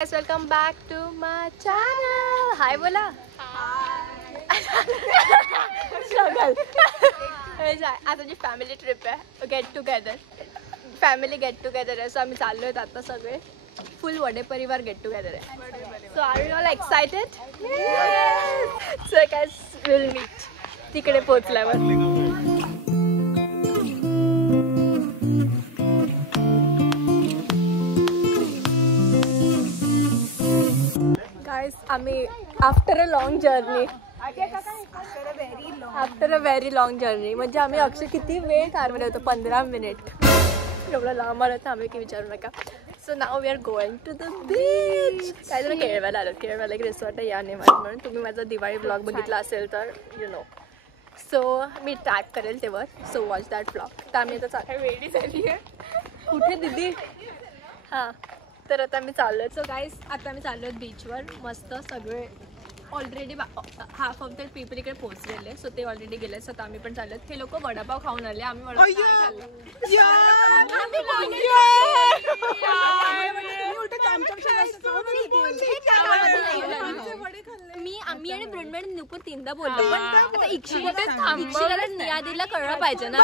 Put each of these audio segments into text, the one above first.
guys, welcome back to my channel. Hi बोला. Hi. struggle. आता जी फॅमिली ट्रिप आहे, get together, family get together आहे. So आम्ही चाललो आहेत आता सगळे फुल वडे परिवार गेट टुगेदर आहे. So are you all excited? So guys will meet तिकडे पोहोचल्यावर. आम्ही आफ्टर अ लॉंग जर्नी म्हणजे आम्ही अक्षर किती वेळ कारमध्ये होतो, 15 मिनिट. एवढं लांब आलं तर आम्ही काही विचारू नका. So now we are going to the beach. काही जण केळव्याला आलं. केळव्याला एक रिसॉर्ट आहे या नेमात म्हणून. तुम्ही माझा दिवाळी ब्लॉग बघितला असेल तर you know. So me tag करेल तेव्हा. So watch that blog. तर आम्ही आता चालू वेळी झाली आहे. कुठे दिदी? हां, तर आता मी चाललो आहे. सो गाईज आता मी चाललो आहे बीचवर. मस्त सगळे already half of the people इकडे पोहोचलेले. सो ते ऑलरेडी गेले. सो आता आम्ही पण चाललो. हे लोक वडापाव खाऊन आले. आम्ही वडापाव खाल्ला. आम्ही आणि ब्रुनमेड नुपूर तीनदा बोललो. पण आता इक्षिला नियादीला कळलं पाहिजे ना.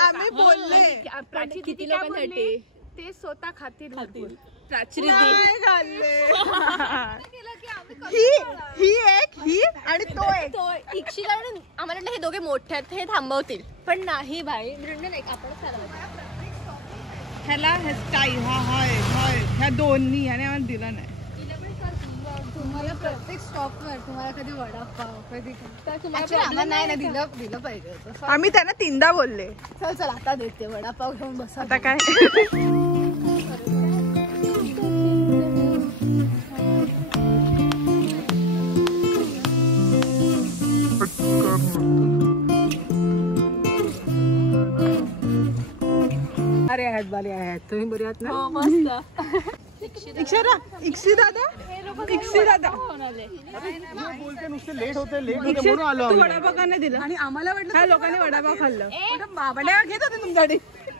आम्ही बोलले किती लोकांसाठी ते स्वतः खातील. प्राची ही एक ही आणि तो एक. इक्षिला आम्हाला वाटलं हे दोघे मोठे आहेत, हे थांबवतील. पण नाही भाई, ब्रुनमेड एक आपण ह्याला ह्या दोन्ही ह्याने आम्हाला दिलं नाही. तुम्हाला प्रत्येक स्टॉपवर तुम्हाला कधी वडापाव कधी नाही दिलं पाहिजे. आम्ही त्यांना तीनदा बोलले. चल आता देते वडापाव घेऊन बसा. आता काय अरे आहेत बाले आहेत. तुम्ही बरे आहात ना? मस्त. इक्षी दादा लेट होते म्हणून आलो आम्ही. वडापाव का नाही दिला? आणि आम्हाला वाटलं ह्या लोकांनी वडापाव खाल्लं. बाबड्या घेत होते तुमच्याकडे.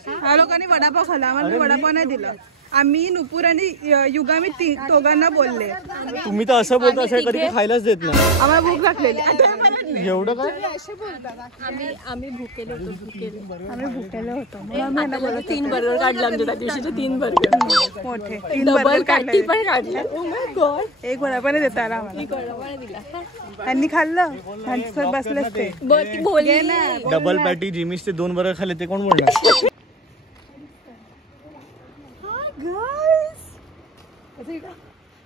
ह्या लोकांनी वडापाव खाल्ला, आम्हाला वडापाव नाही दिला. आम्ही नुपूर आणि युगा मी दोघांना बोलले. तुम्ही तर असं बोलता असं कधी खायलाच देत नाही. आम्हाला भूक लागलेली. एवढं काय आम्ही भुकेले होतो. आम्ही 3 बर्गर काढले आमच्या त्या दिवशीचे. 3 बर्गर मोठे डबल काठी पण काढले. Oh my God. एक वडापाव नाही देता आला आम्हाला. त्यांनी खाल्लं, त्यांच्यासोबत बसले असते. बोलले डबल पॅटी जिमीस ते 2 बर्गर खाल्ले ते कोण बोलणार?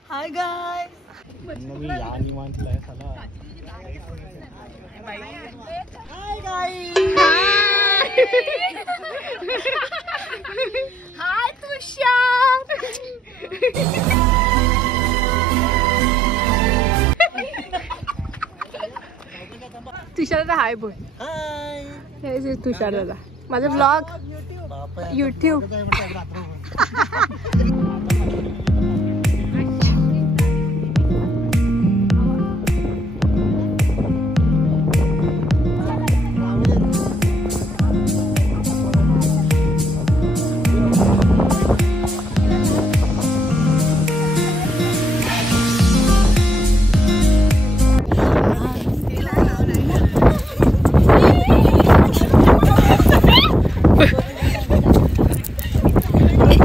Hi guys. मी या निवांतलाय साला. Hi guys. हाय तुषार. तुषारला हाय बोल. हाय तुषार दादा. माझा ब्लॉग यूट्यूब.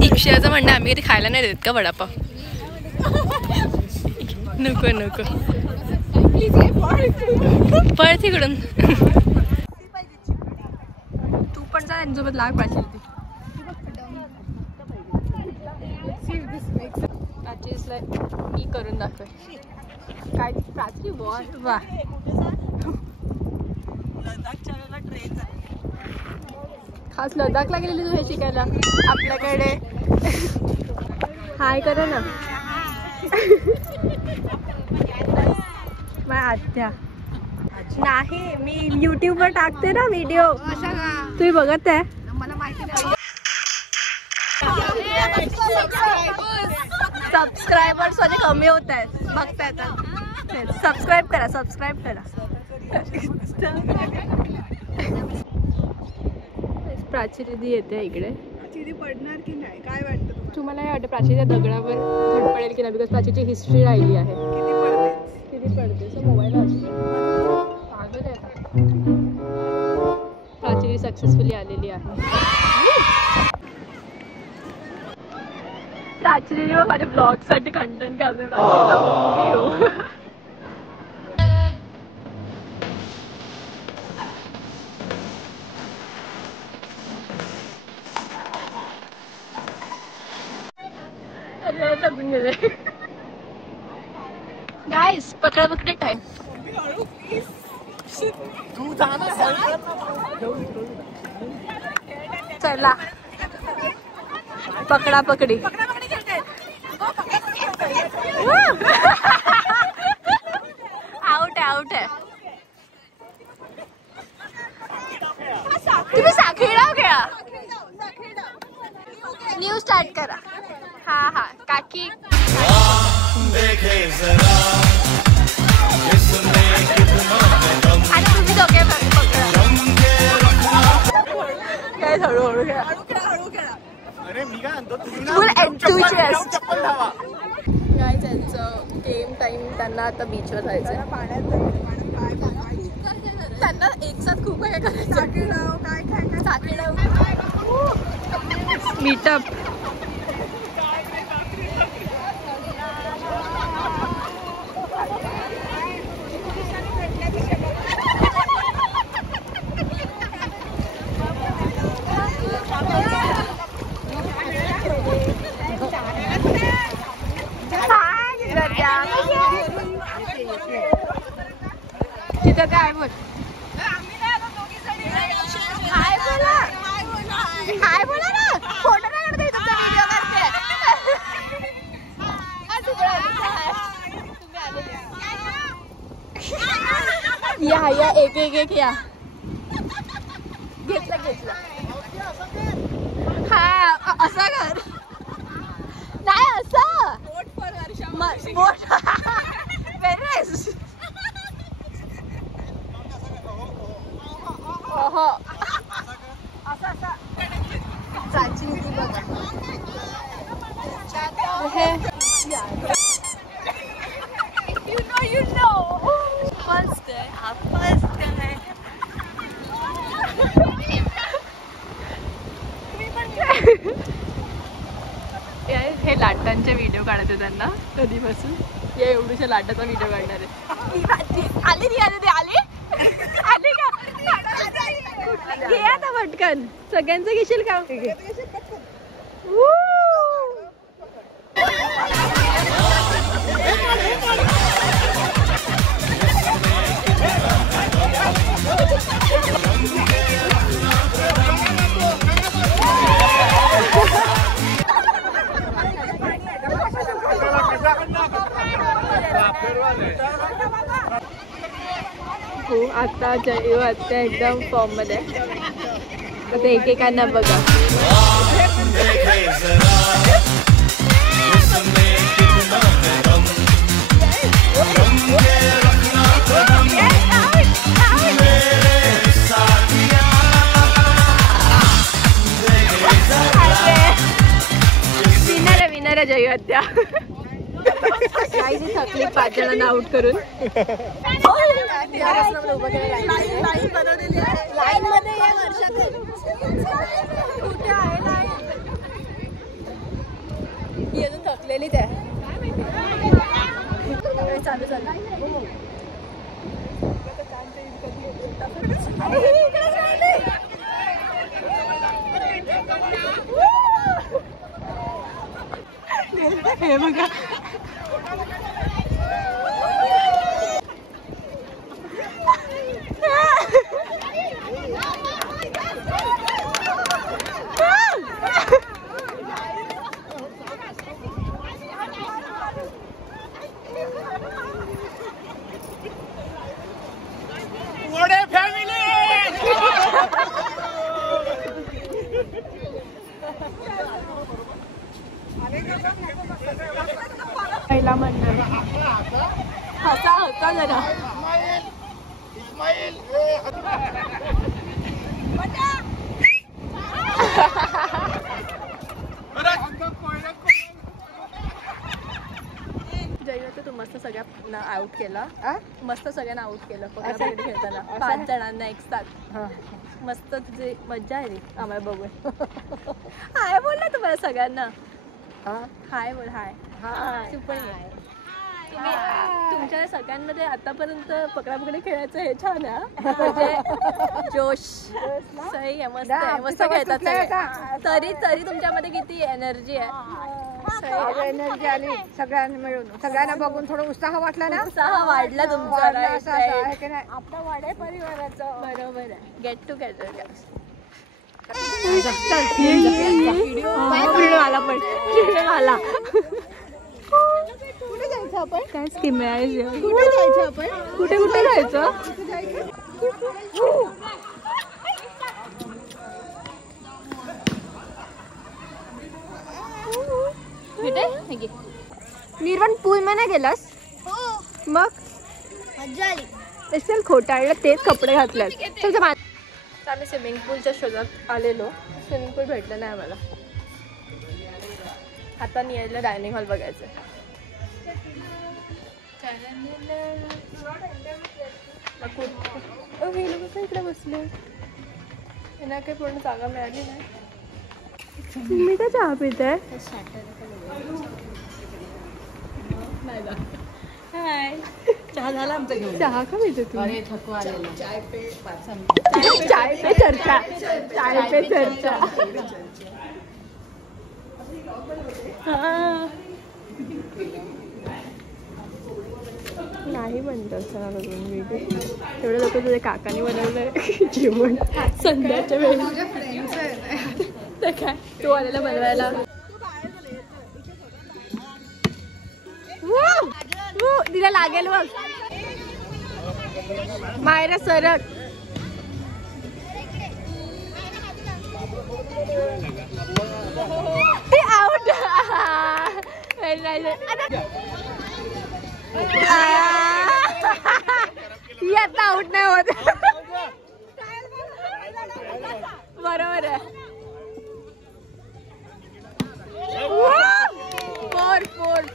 इक्षाचं म्हणणं आम्ही कधी खायला नाही देत का वडापाव? नको पळ तिकडून. तू पण जा यांच्यासोबत लाग पाहिजे. मी करून दाखव काय प्राची. वा खास लडाखला गेलेली तू हे शिकायला आपल्याकडे. हाय करा ना. माझ्या आत्या नाही, मी युट्यूब वर टाकते ना व्हिडिओ. तुम्ही बघत आहे? मला माहिती नाही. सबस्क्रायबर्स माझे कमी होत आहेत बघताय आता. सबस्क्राईब करा. प्राची दीदी येते इकडे. खाली पडणार की नाही काय वाटतं तुम्हाला काय वाटतं प्राचीच्या दगडावर धड पडेल की नाही? बिकॉज प्राचीची हिस्ट्री राहिली आहे. किती पडते सो मोबाईल पागल आहे आता. प्राची सक्सेसफुली आलेली आहे. प्राची माझ्या ब्लॉग साठी कंटेंट करण्यात गाइस पकड़ा पकड़े टाइम. चला पकड़ा पकड़ी. आउट है आउट है. तुम्ही साखळी खेळा. न्यू स्टार्ट करा. हा हा काकी आणि तुम्ही दोघे काय हळूहळू खेळा. फुल एन्थुसियास्ट. काय त्यांचं गेम टाइम. त्यांना आता बीचवर जायचं. त्यांना एक साथ खूप काय करायचं. मीटअप. तिथं काय बोल. काय बोला ना. फोटो नाही काढते तुमचा व्हिडिओ काढते. या एक एक एक या. घेतलं हा असं कर. नाही असं व्हेरी नाईस. You know मस्त आहे. मस्त आहे. हे लाटांचे व्हिडिओ काढायचे त्यांना कधीपासून. या एवढ्याशा लाटाचा व्हिडिओ काढणार आहे. आले का. घे आता पटकन. सगळ्यांचं घेशील का. आता जयू आता एकदम फॉर्म मध्ये. आता एकेकांना बघा. विनर जयू आत्या. थकली 5 जणांना आउट करून. लाईन मध्ये कुठे आहे लाईन. ही अजून थकलेलीच आहे. चालू हे बघा. पहिला म्हणणार हसा होता जरा. आउट केला मस्त सगळ्यांना आउट केलं पकडापकडी खेळताना 5 जणांना एक साथ मस्त तुझी मज्जा आहे रे आम्हाला बघून हाय बोल ना तुम्हाला सगळ्यांना हाय बोल हाय तू पण तुमच्या सगळ्यांमध्ये आतापर्यंत पकडापकडी खेळायचं हे छान आहे म्हणजे जोश सही आहे मस्त आहे मस्त खेळतात सगळे तरी तुमच्यामध्ये किती एनर्जी आहे एनर्जी आली सगळ्यांना मिळून सगळ्यांना बघून थोडा उत्साह वाटला ना उत्साह वाढला तुमचा आपल्या वाड्या परिवाराचं बरोबर आहे गेट टुगेदर आला पण आला कुठे जायचं आपण काय स्कीम आहे कुठे जायचं आपण कुठे कुठे जायचं निर्वाण पूल मध्ये गेलास मग मज्जा आली स्पेशल खोटाळलं तेच कपडे घातल्यात आम्ही स्विमिंग पूलच्या शोधात आलेलो स्विमिंग पूल भेटलं नाही आम्हाला आता यायला डायनिंग हॉल बघायचं हे लोक इकडे बसले यांना काही पूर्ण जागा मिळाली नाही तुम्ही का चहा पित आहे चहा झाला आमचा घेऊन चहा का पिते तुम्ही चाय पे चर्चा चाय पे चर्चा नाही म्हणतात चला बघून मी तेवढे लोक तुझ्या काकाने बनवलंय जेवण संध्याच्या वेळेला काय तू आलेला बनवायला तिला लागेल बघ मायरा सरक आउट आता आउट नाही होत बरोबर आहे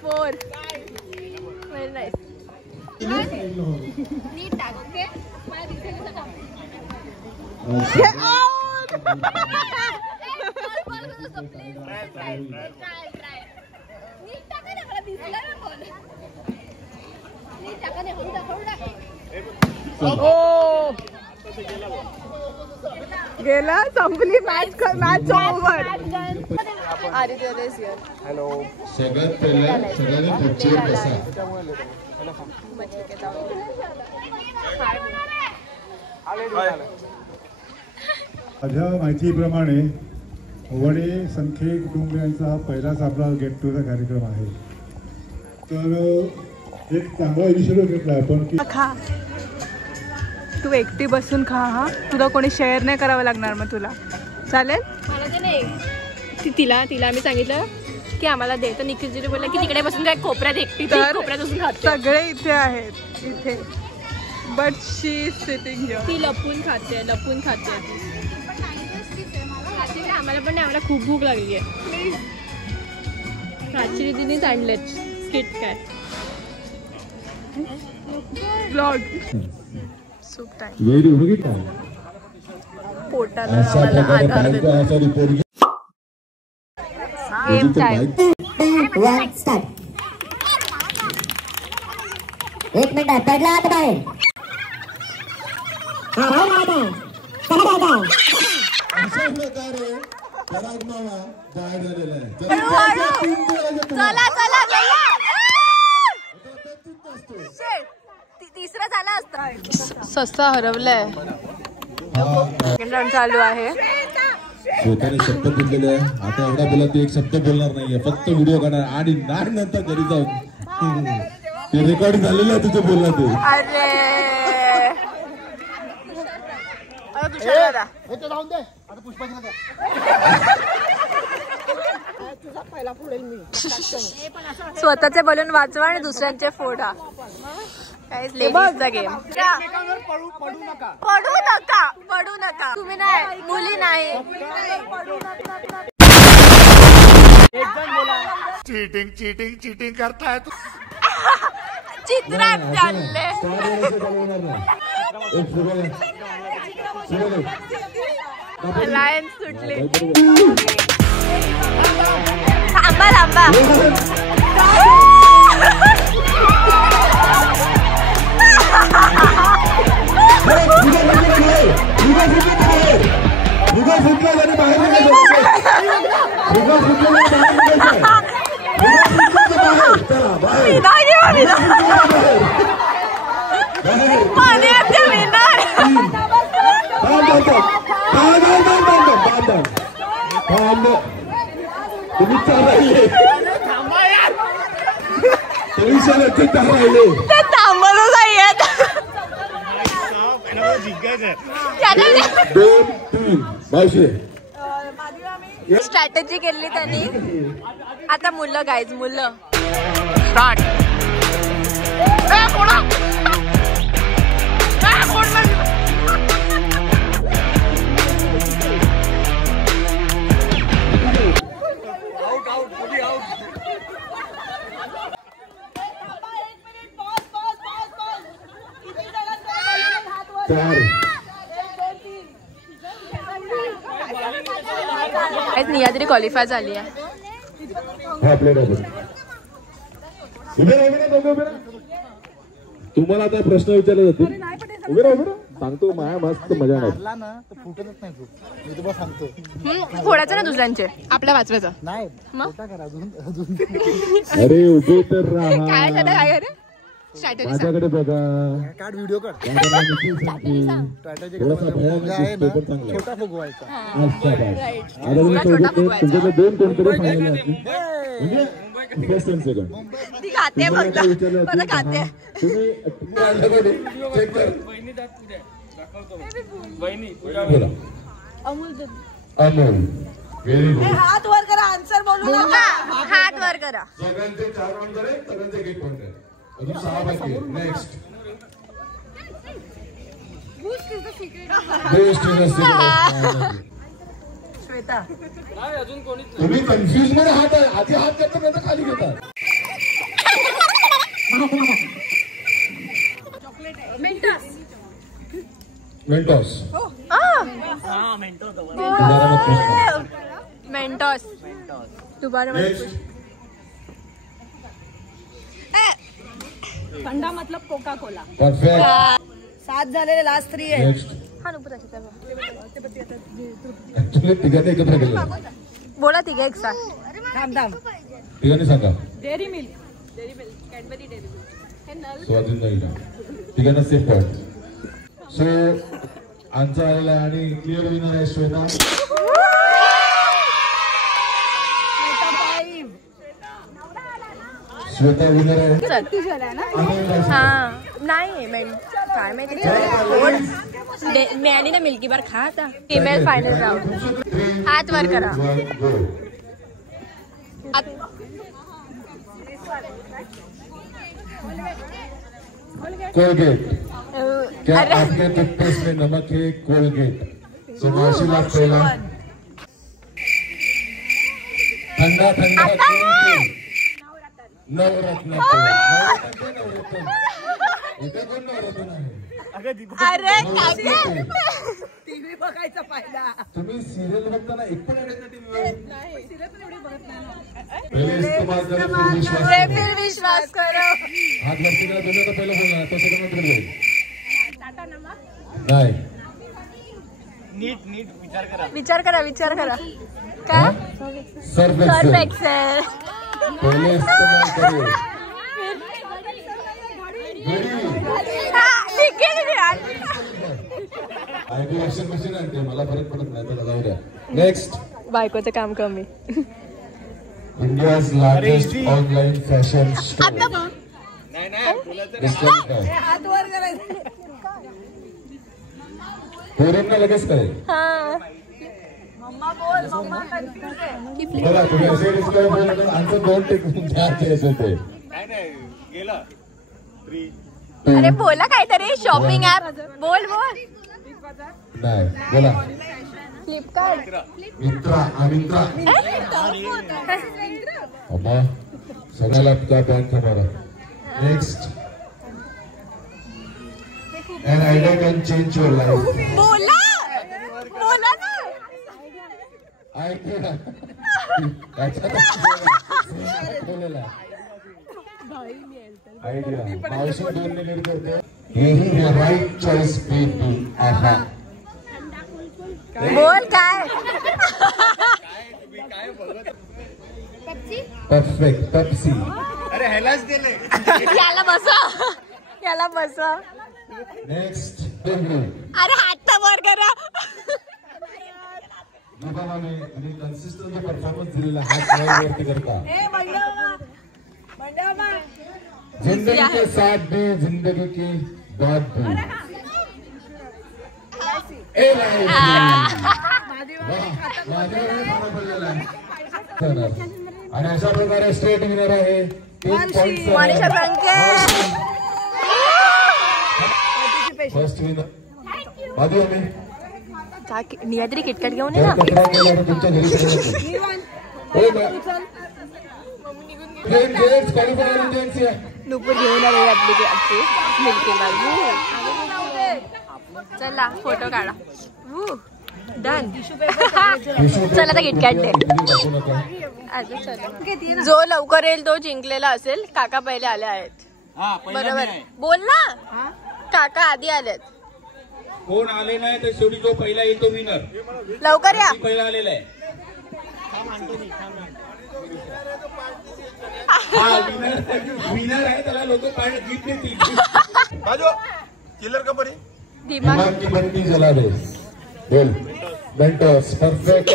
4 व्हेरी नाईस नीट टाक ओके मला दिसेल का गेला संपली मॅच ओव्हर हॅलो सगळ्यात पहिला सगळ्यांनी खुर्चीवर बसा माझ्या माहितीप्रमाणे वडे संख्ये कुटुंबियांचा हा पहिलाच आपला गेट टुगेदर कार्यक्रम आहे तर एक चांगला इनिशिएटिव्ह घेतला आपण की खा तू एकटी बसून खा हा तुला कोणी शेअर नाही करावं लागणार मग तुला चालेल मला ते नाही तिला आम्ही सांगितलं की आम्हाला दे तर निखिलजीने बोललं की तिकडे बसून काय कोपऱ्यात एकटी कोपऱ्यात बसून खाते सगळे इथे आहेत इथे बट शी सिटिंग ती लपून खाते आम्हाला पण नाही आम्हाला खूप भूक लागली आहे प्राची तिनेच आणलेत स्किट काय ब्लॉग सूप टाइम वेरी उडगी का पोटाला आम्हाला आधार देतो गेम टाइम 1 स्टार्ट 1 मिनिट पडला आता बाहेर हा राहू चला दादा अशा प्रकारे परागमावा बाहेर झालेला आहे तिसरा झाला असता सस्ता हरवलाय चालू आहे स्वतःने शब्द बोललेले आहे आता एवढा बोला ते एक शब्द बोलणार नाहीये फक्त व्हिडिओ करणार आणि नंतर घरी जाऊन ते रेकॉर्ड झालेलं आहे तुझं बोलणं ते स्वतःचे बोलून वाचवा आणि दुसऱ्यांचे फोडा लेडीजचा गेम पडू नका तुम्ही नाही मुली नाही चीटिंग करताय चित्रात चालले लायन सुटले. थांबा थांबा स्ट्रॅटेजी केली त्यांनी. आता मुलं गाईज मुलं स्टार्ट. निया तरी क्वालिफाय झाली आहे. तुम्हाला आता प्रश्न विचारले जातील. उभे राहा सांगतो. माया मस्त मजा नाही. फोडायचं ना दुसऱ्यांचे आपल्या वाचवायचं. अरे उभे तर राहा. काय करा माझ्याकडे बघा. व्हिडिओ काढ. थोडासा भयानक पेपर चांगला. तुमच्याकडे दोन कोणतरी फायनल असतील first and second. Amol very good. हात वर करा. आन्सर बोलू नका. हात वर करा. सगळ्यांचे 4 पॉइंट आहे. सगळ्यांचे 1 पॉइंट आहे. अजून 6 बाकी आहे. नेक्स्ट श्वेता. तुम्ही कन्फ्युज मध्ये हात आधी हात घेता नाही तर खाली घेता. मेंटॉस. मेंटॉस. थंडा मतलब कोका कोला. परफेक्ट. 7 झालेले लास्ट 3 आहे. नेक्स्ट ऍक्च्युअली तिघांनी एकत्र केलं. बोला तिघे एक साथ. तिघांनी सांगा. Dairy milk. स्वाधीन नाही ना. तिघांना सेफ पॉइंट. सो आन्सर आलेला आहे आणि क्लिअर विनर आहे श्वेता. श्वेता विनर आहे. हा नाही काय माहिती मिळाली ना मिल्की बार खा. आता फीमेल फायनल राऊंड. हात वर करा. कोलगेट. क्या आपके टूथपेस्ट में नमक है? कोलगेट. सुभाषीला पहिला. ठंडा ठंडा नवरत्न. अरे टीव्ही बघायचा फायदा. तुम्ही सिरियल बघताना एक पण टीव्हीवर विश्वास करो. हात वरती करा. तुम्ही आता पहिला बोलणार तो सेकंड मध्ये बोल. नाही नीट विचार करा. काय सर्फ एक्सेल पहिले इस्तेमाल करो. वॉशिंग मशीन आणते. मला फरक पडत नाही. त्याला जाऊ द्या. नेक्स्ट. बायकोचं काम कमी. India's largest online fashion store. हात वर करायचं. पोरांना लगेच कळेल. बघा तुम्ही असे डिस्कवर बोलला आमचं 2 टेक्निक होते. अरे बोला काहीतरी. शॉपिंग ऍप बोल. नाही बोला. फ्लिपकार्ट. मित्रा. अम्मा सगळ्याला बँक हमारा. Next an idea can change your life. बोला बोला ना. Idea. Idea. मावशी दोन मिनिट करते. You have the right choice, baby. aha. बोल काय. Perfect. Pepsi. अरे ह्यालाच दिले. याला बसा याला बसा. Next. Baby. अरे हात तर वर करा. दुकानाने कन्सिस्टंट परफॉर्मन्स दिलेला हात वरती करता. जिंदगी के साथ भी जिंदगी की बात भी. आणि अशा प्रकारे स्टेट विनर आहे 3 पॉइंट. मनीषा बँके फर्स्ट विनर माधवी. आम्ही नियात्री किटकॅट घेऊन ये ना. तुमच्या घरी नुपूर घेऊन आले आपली मिल्की बाजू. चला फोटो काढा. डन. चला आता किटकॅट दे. जो लवकर येईल तो जिंकलेला असेल. काका पहिले आले आहेत. बरोबर बोल ना. काका आधी आलेत. कोण आले नाही तर शेवटी जो पहिला येतो विनर. लवकर या. पहिला आलेला आहे. विनर आहे त्याला लोक गिफ्ट देतील. चिल्लर कंपनी दिमाग की बत्ती जला दे. बोल बेंटोस. परफेक्ट.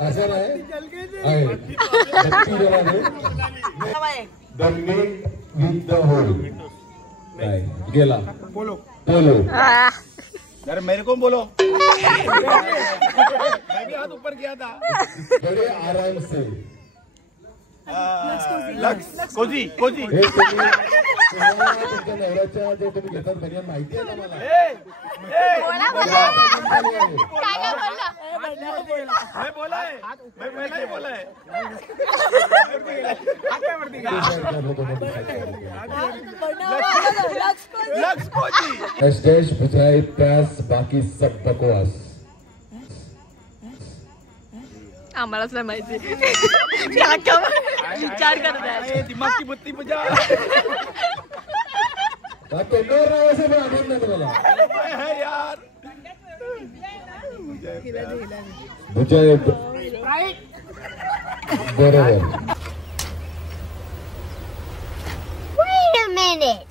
असं नाही बत्ती जला दे. The meat with the hole. गेला. बोलो बोलो. अरे मेरे को बोलो. मैं भी हाथ ऊपर किया था. बड़े आराम से. Lux Cozi Cozi. तुमच्या नवऱ्याच्या जे तुम्ही घेतात बनियान माहिती आहे ना मला. बोला बोला. मैं बोला है. मैं पहले ही बोला है. Lux Cozi. स्टेज बुझाई प्यास बाकी सब बकवास. आम्हालाच नाही माहिती. विचार करताय. दिमाग की बत्ती बुझा. तोंडावर नाव असं पण आठवत नाही तुम्हाला. है यार. बुझाई बरोबर. Wait a minute.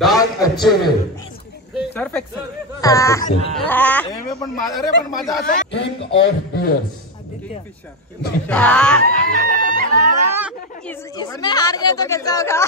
दाग अच्छे हैं. Surf Excel. पण माझा असं किंग ऑफ बियर्स. इसमें हार गया तो कैसा होगा.